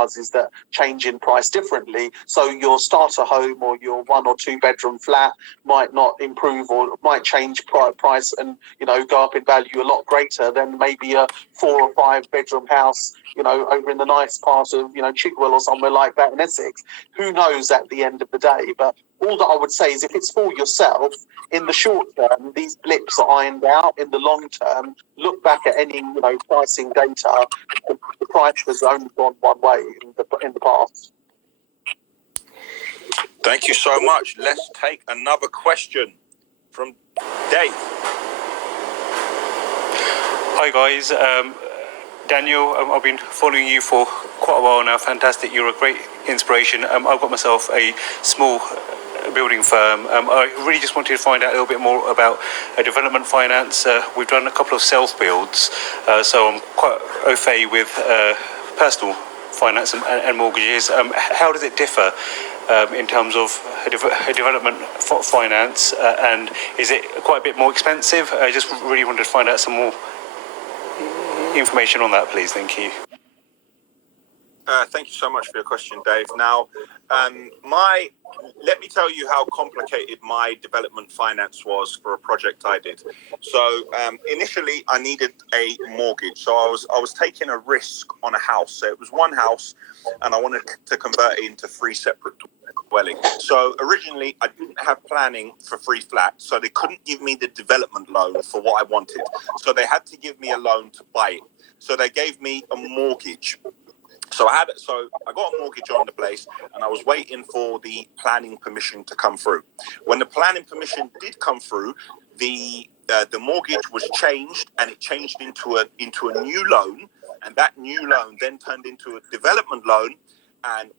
houses that change in price differently. So your starter home or your 1 or 2 bedroom flat might not improve or might change price and, go up in value a lot greater than maybe a 4 or 5 bedroom house, over in the nice part of, Chigwell or somewhere like that in Essex. Who knows at the end of the day? But all that I would say is if it's for yourself, in the short term, these blips are ironed out. In the long term, look back at any, pricing data. The price has only gone one way in the past. Thank you so much. Let's take another question from Dave. Hi guys, Daniel, I've been following you for quite a while now. Fantastic, you're a great inspiration. I've got myself a small building firm. I really just wanted to find out a little bit more about development finance. We've done a couple of self-builds, so I'm quite au fait with personal finance and mortgages. How does it differ in terms of development finance, and is it quite a bit more expensive? I just really wanted to find out some more information on that, please. Thank you. Thank you so much for your question, Dave. Now, let me tell you how complicated my development finance was for a project I did. So initially, I needed a mortgage. So I was taking a risk on a house. So it was one house, and I wanted to convert it into 3 separate dwellings. So originally, I didn't have planning for 3 flats, so they couldn't give me the development loan for what I wanted. So they had to give me a loan to buy it. So they gave me a mortgage. So I got a mortgage on the place, and I was waiting for the planning permission to come through. When the planning permission did come through, the mortgage was changed, and it changed into a new loan, and that new loan then turned into a development loan. And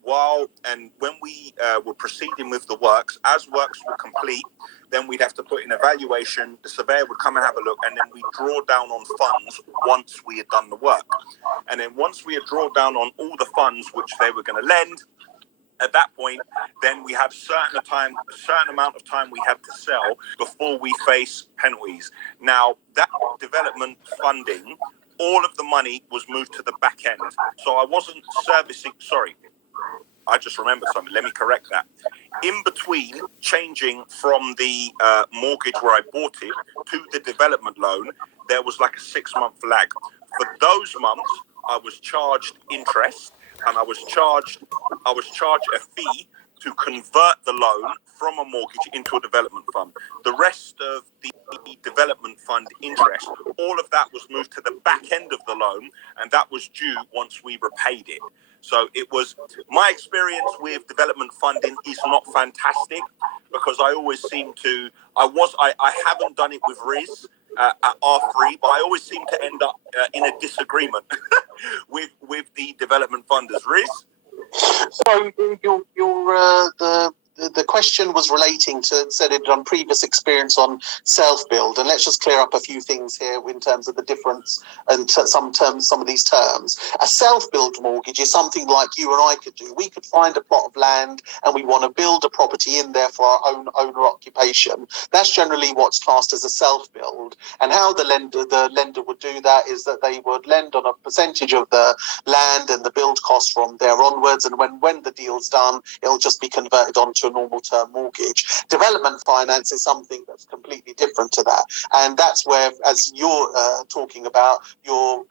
when we were proceeding with the works, as works were complete, then we'd have to put in evaluation. The surveyor would come and have a look, and then we'd draw down on funds once we had done the work. And then once we had drawn down on all the funds which they were going to lend, at that point, then we had a certain amount of time we had to sell before we face penalties. Now, that development funding, all of the money was moved to the back end. So I wasn't servicing, I just remembered something. Let me correct that. In between changing from the mortgage where I bought it to the development loan, there was like a 6-month lag. For those months, I was charged interest, and I was charged a fee to convert the loan from a mortgage into a development fund. The rest of the development fund interest, all of that was moved to the back end of the loan, and that was due once we repaid it. So it was, my experience with development funding is not fantastic, because I always seem to, I haven't done it with Riz at R3, but I always seem to end up in a disagreement with the development funders. Riz? So the question was relating to, said it on previous experience on self-build, and let's just clear up a few things here in terms of the difference and some of these terms. A self-build mortgage is something like you and I could do. We could find a plot of land and we want to build a property in there for our own owner occupation. That's generally what's classed as a self-build. And how the lender would do that is that they would lend on a percentage of the land and the build cost from there onwards, and when the deal's done, it'll just be converted onto a normal term mortgage. Development finance is something that's completely different to that, and that's where, as you're talking about, you're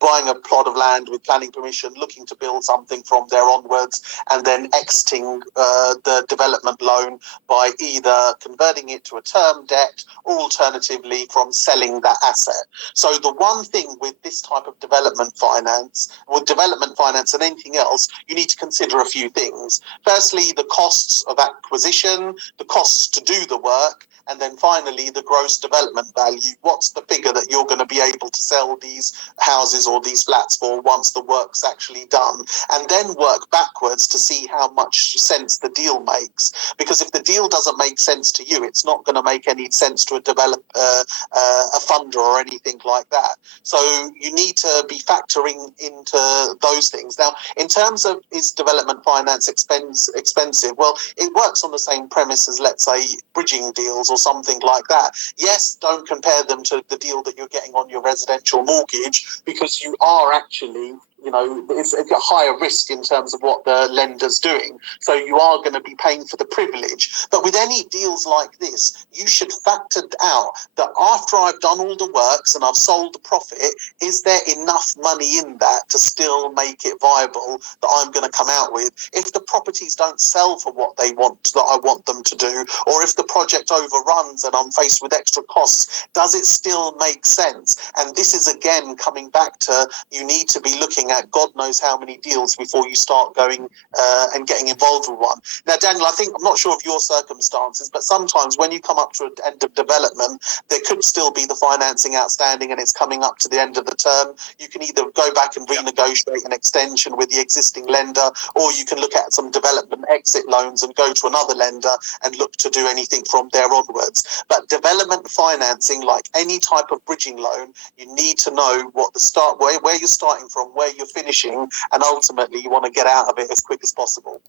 buying a plot of land with planning permission, looking to build something from there onwards, and then exiting the development loan by either converting it to a term debt or alternatively from selling that asset. So the one thing with this type of development finance and anything else, you need to consider a few things. Firstly, the costs of acquisition, the costs to do the work, and then finally the gross development value. What's the figure that you're going to be able to sell these houses or these flats for once the work's actually done? And then work backwards to see how much sense the deal makes. Because if the deal doesn't make sense to you, it's not going to make any sense to a funder or anything like that. So you need to be factoring into those things. Now, in terms of, is development finance expensive? Well, it works on the same premise as, let's say, bridging deals or something like that. Yes, don't compare them to the deal that you're getting on your residential mortgage, because you are actually it's a higher risk in terms of what the lender's doing. So you are going to be paying for the privilege. But with any deals like this, you should factor out that after I've done all the works and I've sold the profit, is there enough money in that to still make it viable that I'm going to come out with? If the properties don't sell for what they want, that I want them to do, or if the project overruns and I'm faced with extra costs, does it still make sense? And this is again coming back to, you need to be looking at God knows how many deals before you start going and getting involved with one. Now, Daniel, I'm not sure of your circumstances, but sometimes when you come up to an end of development, there could still be the financing outstanding and it's coming up to the end of the term. You can either go back and renegotiate an extension with the existing lender, or you can look at some development exit loans and go to another lender and look to do anything from there onwards. But development financing, like any type of bridging loan, you need to know what the start, where you're starting from, where you're finishing, and ultimately you want to get out of it as quick as possible.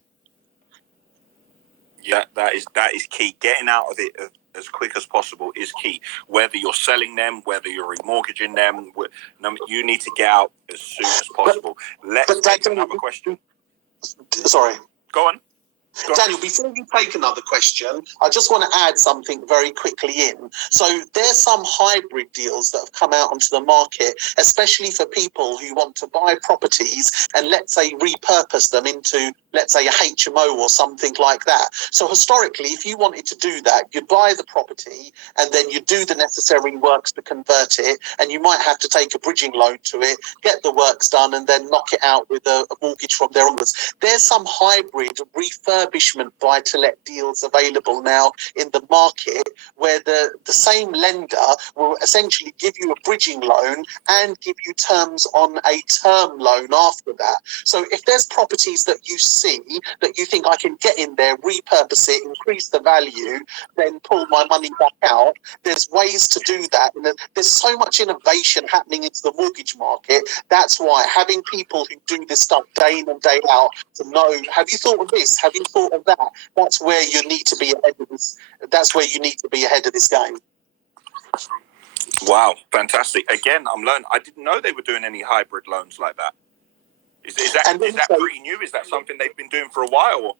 Yeah, that is key. Getting out of it as quick as possible is key. Whether you're selling them, whether you're remortgaging them, you need to get out as soon as possible. Let's take another question. Sorry. Go on. Daniel, before you take another question, I just want to add something very quickly in. So there's some hybrid deals that have come out onto the market, especially for people who want to buy properties and, let's say, repurpose them into, let's say, a HMO or something like that. So historically, if you wanted to do that, you'd buy the property and then you do the necessary works to convert it, and you might have to take a bridging loan to it, get the works done, and then knock it out with a mortgage from there onwards. There's some hybrid refurbishment buy-to-let deals available now in the market where the same lender will essentially give you a bridging loan and give you terms on a term loan after that. So if there's properties that you see that you think I can get in there, repurpose it, increase the value, then pull my money back out, there's ways to do that. And there's so much innovation happening into the mortgage market. That's why having people who do this stuff day in and day out to know, have you thought of this? Have you thought of that? That's where you need to be ahead of this. That's where you need to be ahead of this game. Wow, fantastic. Again, I'm learning. I didn't know they were doing any hybrid loans like that. Is that pretty new? Is that something they've been doing for a while? Or?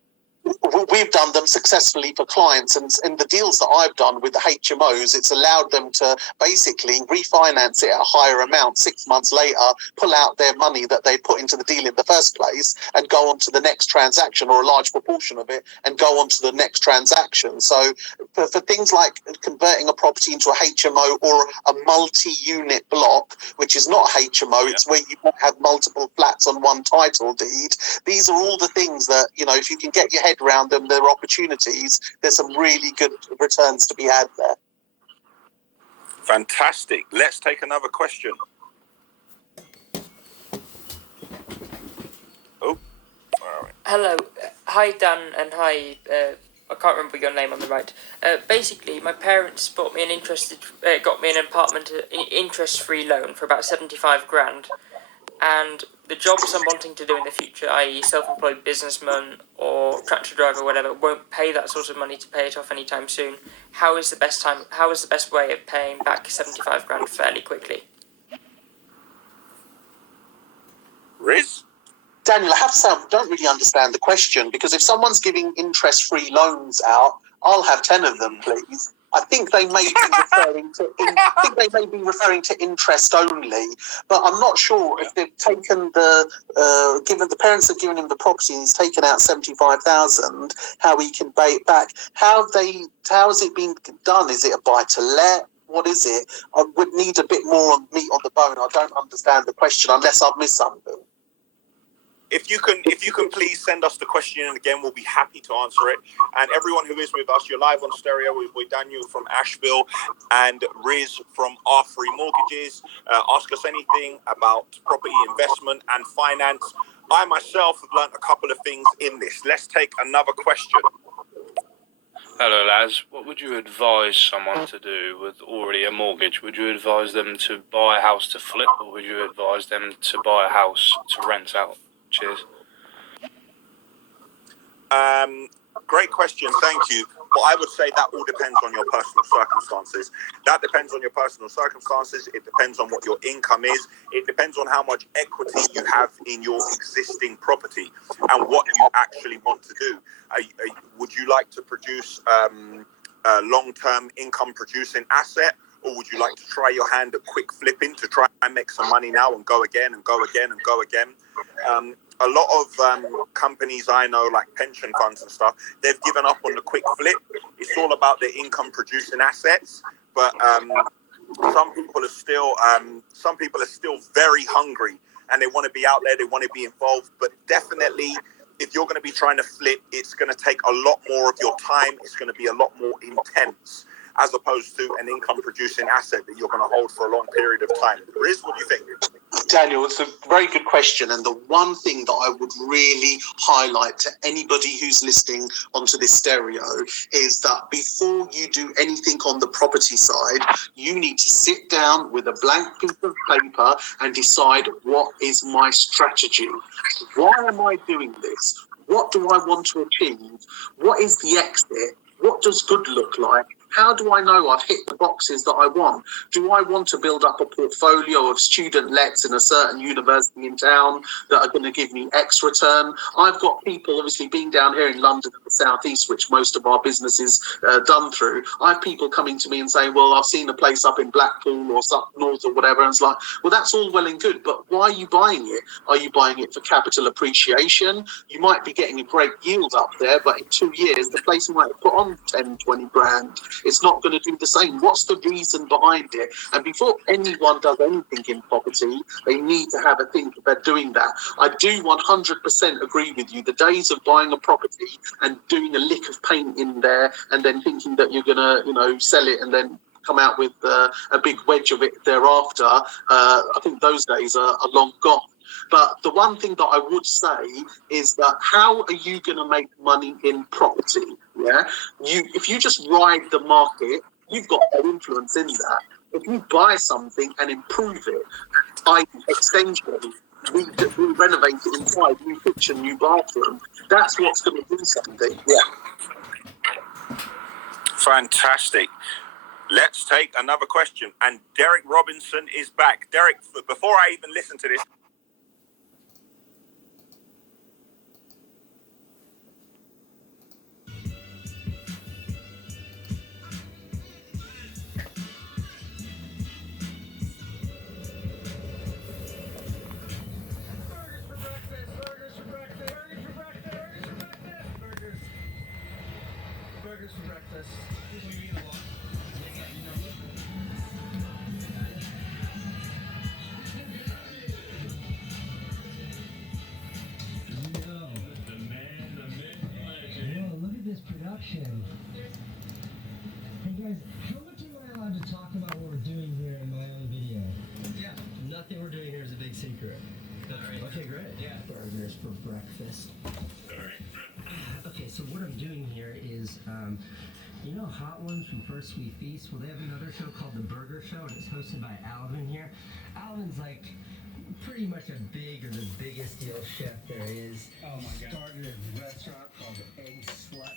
We've done them successfully for clients, and in the deals that I've done with the HMOs, it's allowed them to basically refinance it at a higher amount 6 months later, pull out their money that they put into the deal in the first place, and go on to the next transaction, or a large proportion of it, and go on to the next transaction. So for things like converting a property into a HMO or a multi-unit block, which is not a HMO, it's where you have multiple flats on one title deed. These are all the things that, if you can get your head around them, there are opportunities. There's some really good returns to be had there. Fantastic. Let's take another question. Oh, all right. Hello. Hi, Dan, and hi. I can't remember your name on the right. Basically, my parents got me an apartment, interest-free loan for about 75 grand. And the jobs I'm wanting to do in the future, i.e. self-employed businessman or tractor driver or whatever, won't pay that sort of money to pay it off anytime soon. How is the best way of paying back 75 grand fairly quickly? Riz? Daniel, I have to say I don't really understand the question, because if someone's giving interest-free loans out, I'll have 10 of them, please. I think they may be referring to interest only, but I'm not sure if they've taken given the parents have given him the property and he's taken out 75,000, how he can pay it back. How has it been done? Is it a buy to let? What is it? I would need a bit more meat on the bone. I don't understand the question unless I've missed something. If you can please send us the question again, we'll be happy to answer it. And everyone who is with us, you're live on stereo with Daniel from Asheville and Riz from R3 Mortgages. Ask us anything about property investment and finance. I myself have learned a couple of things in this. Let's take another question. Hello lads, what would you advise someone to do with already a mortgage? Would you advise them to buy a house to flip, or would you advise them to buy a house to rent out? Cheers. Great question, thank you. But I would say that all depends on your personal circumstances. That depends on your personal circumstances. It depends on what your income is. It depends on how much equity you have in your existing property and what you actually want to do. Would you like to produce a long-term income-producing asset? Or would you like to try your hand at quick flipping to try and make some money now and go again and go again and go again? A lot of companies I know, like pension funds and stuff, they've given up on the quick flip. It's all about the income producing assets. But some people are still very hungry and they want to be out there. They want to be involved. But definitely, if you're going to be trying to flip, it's going to take a lot more of your time. It's going to be a lot more intense, as opposed to an income producing asset that you're going to hold for a long period of time. Riz, what do you think? Daniel, it's a very good question. And the one thing that I would really highlight to anybody who's listening onto this stereo is that before you do anything on the property side, you need to sit down with a blank piece of paper and decide, what is my strategy? Why am I doing this? What do I want to achieve? What is the exit? What does good look like? How do I know I've hit the boxes that I want? Do I want to build up a portfolio of student lets in a certain university in town that are going to give me X return? I've got people, obviously being down here in London and the southeast, which most of our business is done through. I have people coming to me and saying, well, I've seen a place up in Blackpool or up north or whatever. And it's like, well, that's all well and good, but why are you buying it? Are you buying it for capital appreciation? You might be getting a great yield up there, but in 2 years, the place might have put on 10, 20 grand. It's not going to do the same. What's the reason behind it? And before anyone does anything in property, they need to have a think about doing that. I do 100% agree with you. The days of buying a property and doing a lick of paint in there and then thinking that you're going to, sell it and then come out with a big wedge of it thereafter, I think those days are long gone. But the one thing that I would say is that how are you going to make money in property? Yeah, if you just ride the market, you've got no influence in that. If you buy something and improve it, extension, we renovate it inside, new kitchen, new bathroom, that's what's going to do something. Yeah. Fantastic. Let's take another question. And Derek Robinson is back. Derek, before I even listen to this, Burgers for breakfast. Whoa, look at this production. Hey guys, how much am I allowed to talk about what we're doing here in my own video? Yeah, nothing we're doing here is a big secret. Right. Okay, great. Yeah. Burgers for breakfast. Okay, so what I'm doing here is, Hot Ones from First Sweet Feast? Well, they have another show called The Burger Show, and it's hosted by Alvin here. Alvin's like pretty much the biggest deal chef there is. Oh my God. Started a restaurant called Egg Slut.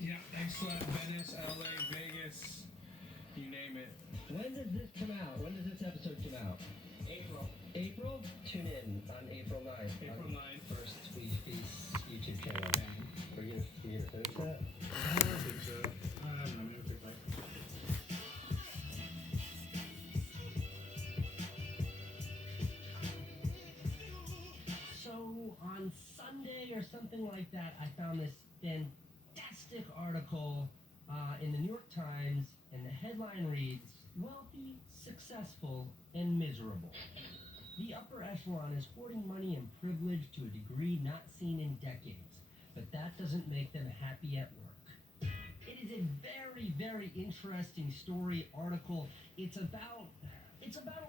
Yeah, Egg Slut, Venice, LA, Vegas, you name it. When does this come out? When does this episode come out? April. April? Tune in on April 9th. April 9th. First Sweet Feast YouTube channel. We're gonna finish that? I don't think so. I don't know, maybe a quick like. So on Sunday or something like that, I found this fantastic article in the New York Times, and the headline reads, "Wealthy, Successful, and Miserable. The upper echelon is hoarding money and privilege to a degree not seen in decades, but that doesn't make them happy at work." It is a very, very interesting story, article. It's about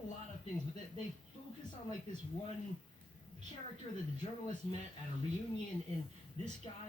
a lot of things, but they focus on like this one character that the journalist met at a reunion, and this guy